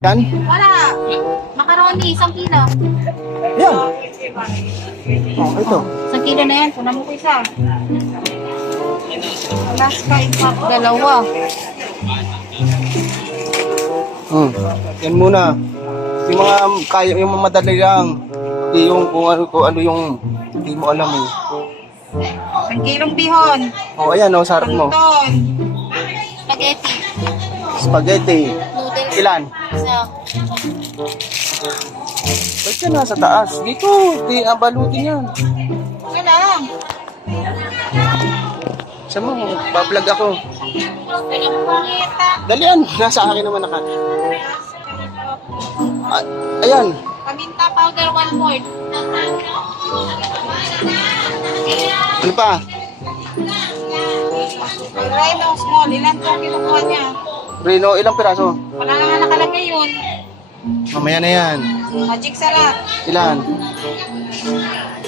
Yan? Wala. Macaroni, 1 kilo. Yan. Oh, ito. 1 kilo na yan. Kunan mo ko isa. Alaska Impact, 2. Yan muna. Yung mga kaya, yung mga madali lang. Hindi yung kung ano yung hindi mo alam eh. 1 kilong bihon. Oh, ayan oh, sarap mo. Canton. Spaghetti. Spaghetti. Noodles. Ilan? Isa. Ba't ka nasa taas? Dito, di abalutin yan. Ano lang? Saan mo? Bablog ako. Pangita. Dalian, nasa akin naman nakat. Ayan. Paminta powder, 1 quart. Ano pa? Rhino small. Ilan po kinukuha niya? Reno, ilang piraso? Wala na nga nakalagay yun. Mamaya na yan. Magic sarap. Ilan?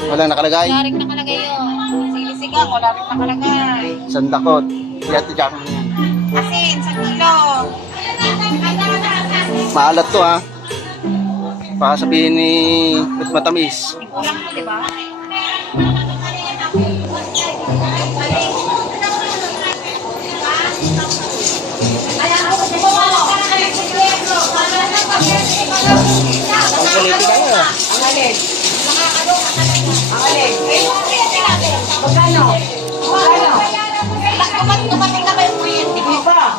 Walang nakalagay? Wala rin nakalagay yun. Sili-sigang, wala rin nakalagay. Sandakot. Iyati dyan mo yan. Asin, 1 kilo. Maalat to ha. Baka sabihin ni matamis. Kulang mo, di ba? Ang kulitin ka nga. Ang alin? Ang alin? Magkano? Magkano? Dumating na ba yung kuryente? Hindi pa.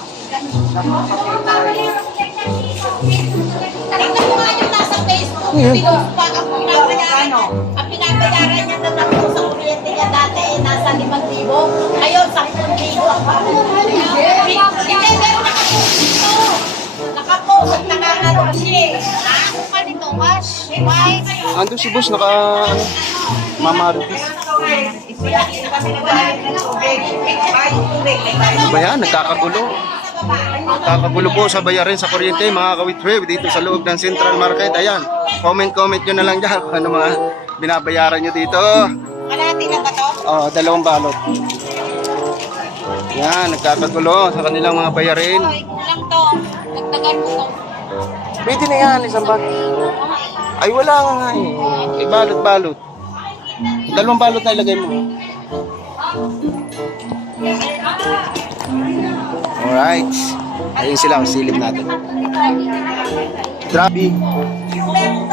Tingnan mo nga yung nasa Facebook. Pinost pa ang pinabayaran niya. Ang pinabayaran niya na tatlo sa kuryente niya dati nasa 5,000. Ngayon, 10,000 ang pa. Hindi, meron nakapost dito. Nakapost, nakangano siya. Ano pa dito? Wash, white. Ando si boss naka mamaritis. Ano ba yan? Nagkakagulo. Nagkakagulo po sa bayarin sa kuryente mga kawitweb dito sa loob ng Central Market. Ayan, comment nyo na lang dyan kung ano mga binabayaran nyo dito. Kalahati na ba to? Oh, 2 balot. Yan, nagkakagulo sa kanilang mga bayarin. Ay, kulang to. Dagdagan mo to. Pwede na yan, isang bag. Ay, wala nga eh. Ay, balot-balot. 2 balot na ilagay mo. Alright. Ayun sila ang silip natin. Grabe.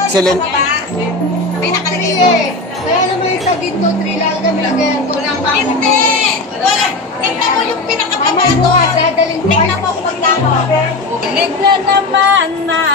Excellent. May nakalagay mo. Kaya naman yung sa dito, 3 lang kami lagayan ko lang pa. Hindi! Wala. Tingnan mo yung pinakababa doon. Dadaling ko. Tingnan mo kung magkano. Bigla naman na